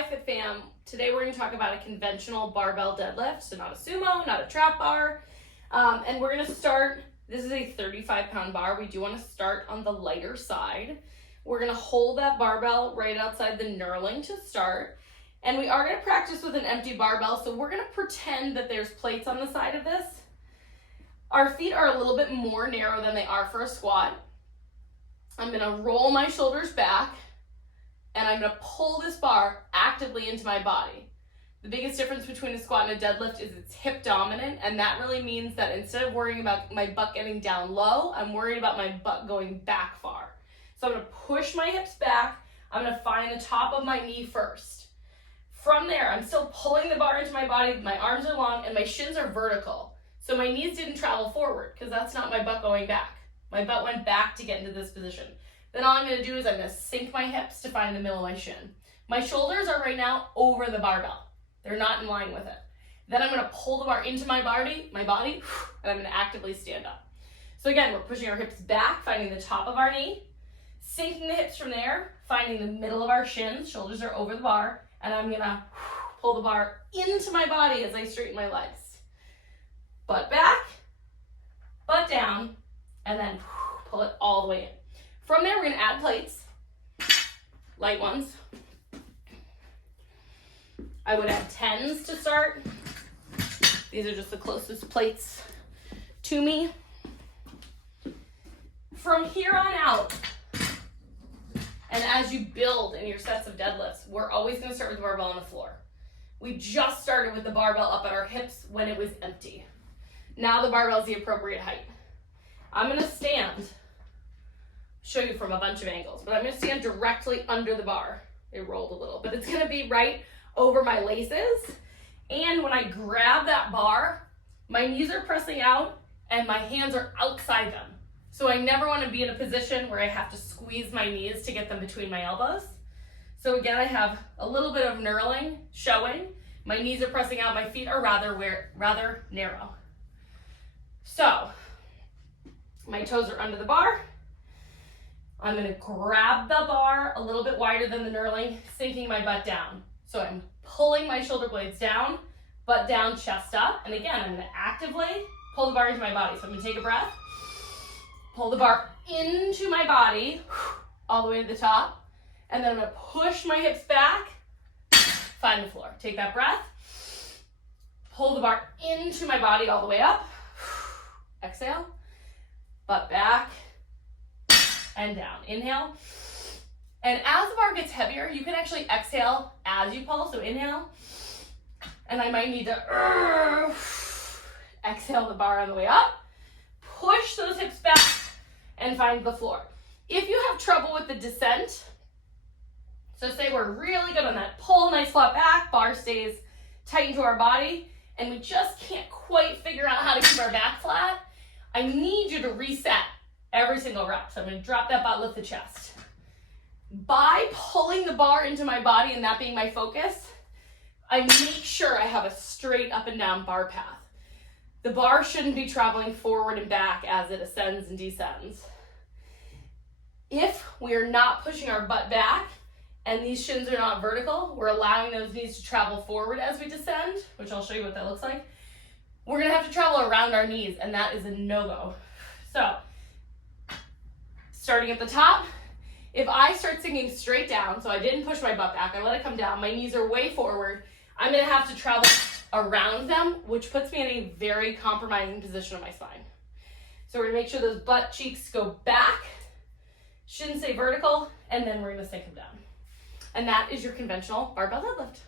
Hi Fit Fam. Today we're going to talk about a conventional barbell deadlift, so not a sumo, not a trap bar. And we're going to start, this is a 35-pound bar. We do want to start on the lighter side. We're going to hold that barbell right outside the knurling to start. And we are going to practice with an empty barbell, so we're going to pretend that there's plates on the side of this. Our feet are a little bit more narrow than they are for a squat. I'm going to roll my shoulders back, and I'm going to pull this bar actively into my body. The biggest difference between a squat and a deadlift is it's hip dominant, and that really means that instead of worrying about my butt getting down low, I'm worried about my butt going back far. So I'm going to push my hips back. I'm going to find the top of my knee first. From there, I'm still pulling the bar into my body. My arms are long and my shins are vertical. So my knees didn't travel forward because that's not my butt going back. My butt went back to get into this position. Then all I'm going to do is I'm going to sink my hips to find the middle of my shin. My shoulders are right now over the barbell. They're not in line with it. Then I'm going to pull the bar into my body, and I'm going to actively stand up. So again, we're pushing our hips back, finding the top of our knee, sinking the hips from there, finding the middle of our shins, shoulders are over the bar, and I'm going to pull the bar into my body as I straighten my legs. Butt back, butt down, and then pull it all the way in. From there, we're going to add plates, light ones. I would add 10s to start. These are just the closest plates to me. From here on out, and as you build in your sets of deadlifts, we're always going to start with the barbell on the floor. We just started with the barbell up at our hips when it was empty. Now the barbell is the appropriate height. I'm going to stand, show you from a bunch of angles, but I'm going to stand directly under the bar. It rolled a little, but it's going to be right over my laces. And when I grab that bar, my knees are pressing out and my hands are outside them. So I never want to be in a position where I have to squeeze my knees to get them between my elbows. So again, I have a little bit of knurling showing. My knees are pressing out. My feet are rather narrow. So my toes are under the bar. I'm going to grab the bar a little bit wider than the knurling, sinking my butt down. So I'm pulling my shoulder blades down, butt down, chest up. And again, I'm going to actively pull the bar into my body. So I'm going to take a breath, pull the bar into my body, all the way to the top. And then I'm going to push my hips back, find the floor. Take that breath, pull the bar into my body all the way up. Exhale, butt back and down. Inhale. And as the bar gets heavier, you can actually exhale as you pull. So inhale. And I might need to exhale the bar on the way up. Push those hips back and find the floor. If you have trouble with the descent, so say we're really good on that pull, nice flat back, bar stays tight into our body, and we just can't quite figure out how to keep our back flat, I need you to reset every single rep. So I'm going to drop that butt, lift the chest. By pulling the bar into my body and that being my focus, I make sure I have a straight up and down bar path. The bar shouldn't be traveling forward and back as it ascends and descends. If we are not pushing our butt back and these shins are not vertical, we're allowing those knees to travel forward as we descend, which I'll show you what that looks like. We're going to have to travel around our knees, and that is a no-go. So, starting at the top, if I start sinking straight down, so I didn't push my butt back, I let it come down, my knees are way forward, I'm going to have to travel around them, which puts me in a very compromising position on my spine. So we're going to make sure those butt cheeks go back, shins stay vertical, and then we're going to sink them down. And that is your conventional barbell deadlift.